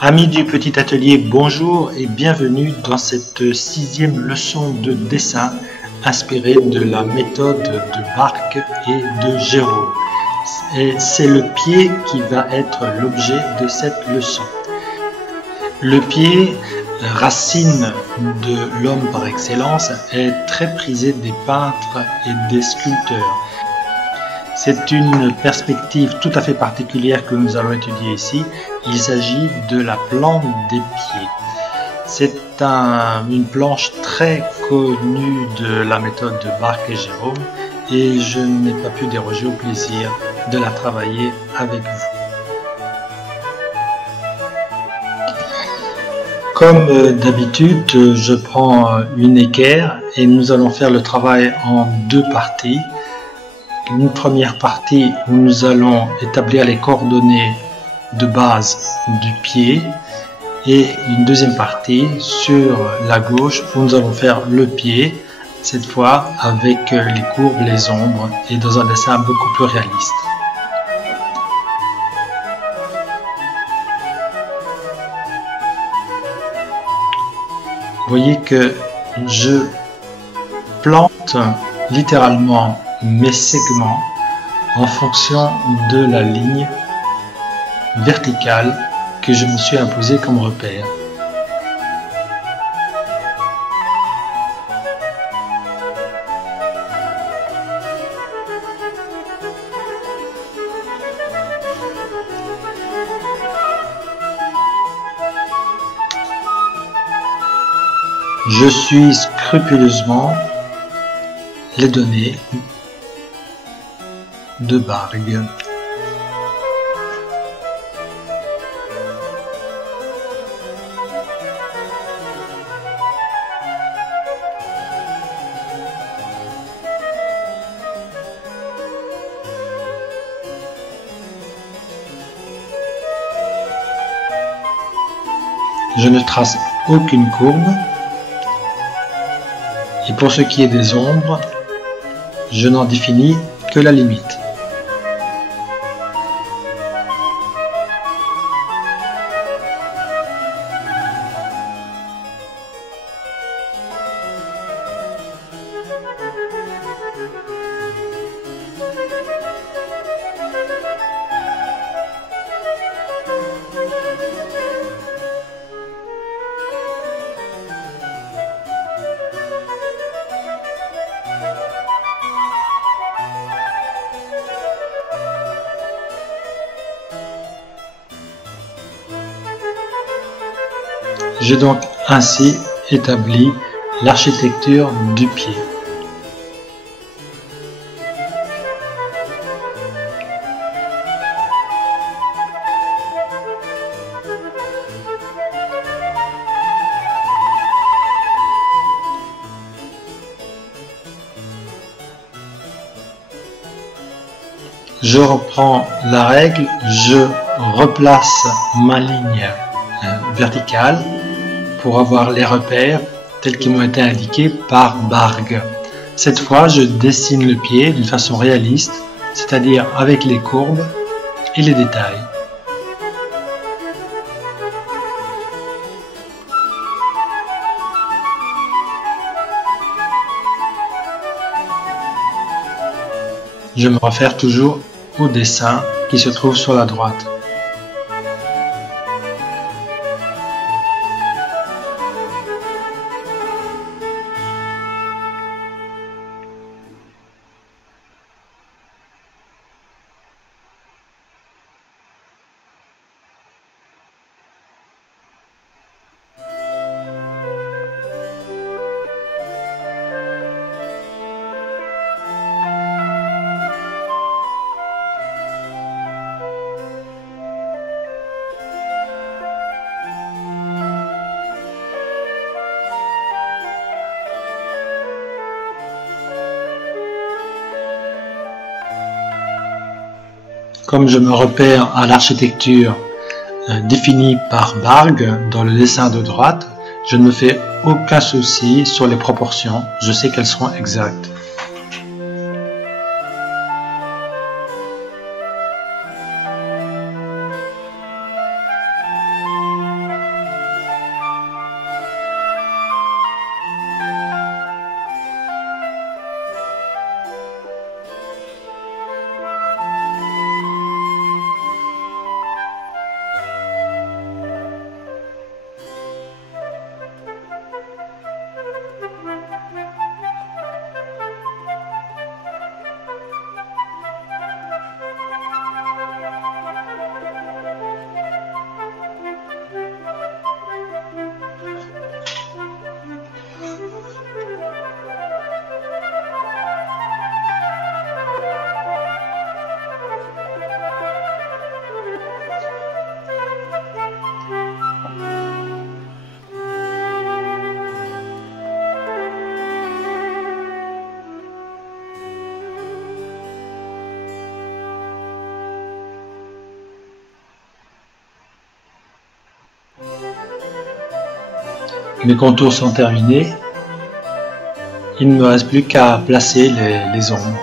Amis du petit atelier, bonjour et bienvenue dans cette 6e leçon de dessin inspirée de la méthode de Bargue et de Gérôme. Et c'est le pied qui va être l'objet de cette leçon. Le pied, racine de l'homme par excellence, est très prisé des peintres et des sculpteurs. C'est une perspective tout à fait particulière que nous allons étudier ici. Il s'agit de la plante des pieds. C'est une planche très connue de la méthode de Bargue et Gérôme et je n'ai pas pu déroger au plaisir de la travailler avec vous. Comme d'habitude, je prends une équerre et nous allons faire le travail en 2 parties. Une première partie où nous allons établir les coordonnées de base du pied et une deuxième partie sur la gauche où nous allons faire le pied, cette fois avec les courbes, les ombres et dans un dessin beaucoup plus réaliste. Vous voyez que je plante littéralement mes segments en fonction de la ligne verticale que je me suis imposée comme repère. Je suis scrupuleusement les données de Bargue. Je ne trace aucune courbe et pour ce qui est des ombres, je n'en définis que la limite. J'ai donc ainsi établi l'architecture du pied. Je reprends la règle, je replace ma ligne verticale pour avoir les repères tels qu'ils m'ont été indiqués par Bargue. Cette fois, je dessine le pied d'une façon réaliste, c'est-à-dire avec les courbes et les détails. Je me réfère toujours au dessin qui se trouve sur la droite. Comme je me repère à l'architecture définie par Bargue dans le dessin de droite, je ne me fais aucun souci sur les proportions, je sais qu'elles seront exactes. Mes contours sont terminés. Il ne me reste plus qu'à placer les ombres.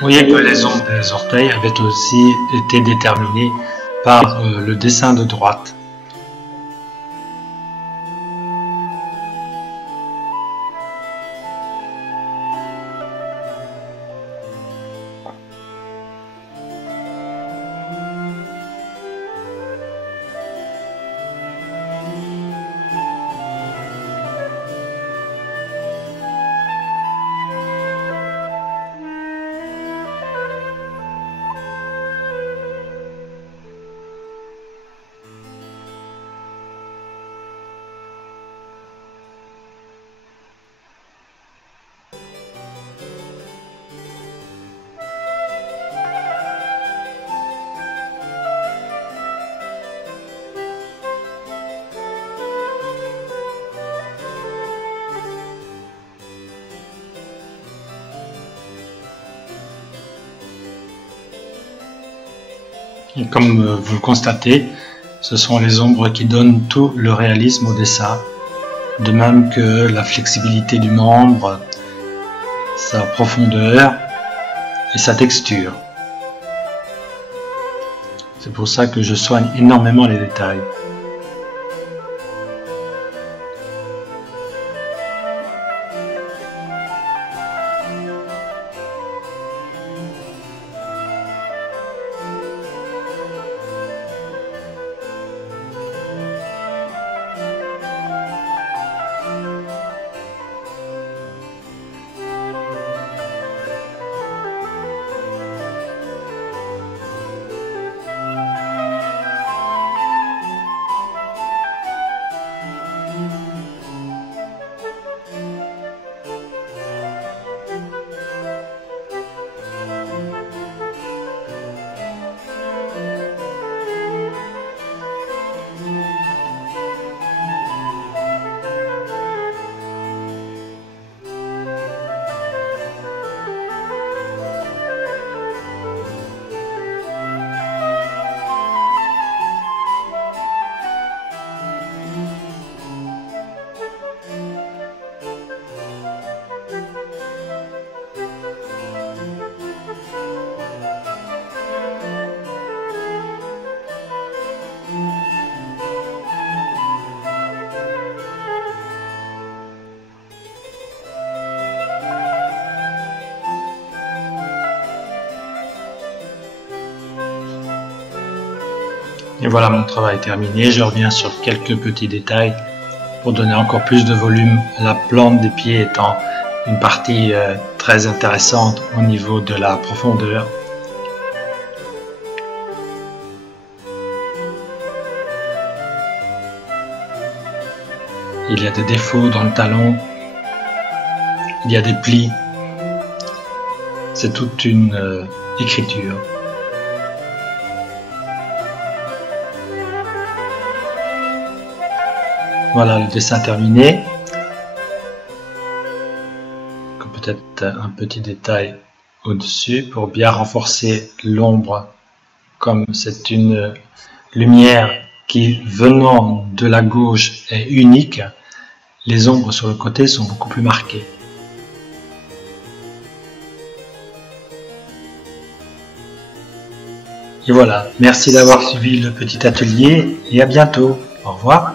Vous voyez que les ombres des orteils avaient aussi été déterminées par le dessin de droite. Et comme vous le constatez, ce sont les ombres qui donnent tout le réalisme au dessin, de même que la flexibilité du membre, sa profondeur et sa texture. C'est pour ça que je soigne énormément les détails. Et voilà, mon travail terminé. Je reviens sur quelques petits détails pour donner encore plus de volume. La plante des pieds étant une partie très intéressante au niveau de la profondeur. Il y a des défauts dans le talon. Il y a des plis. C'est toute une écriture. Voilà le dessin terminé. Peut-être un petit détail au-dessus pour bien renforcer l'ombre. Comme c'est une lumière qui, venant de la gauche, est unique, les ombres sur le côté sont beaucoup plus marquées. Et voilà, merci d'avoir suivi le petit atelier et à bientôt. Au revoir.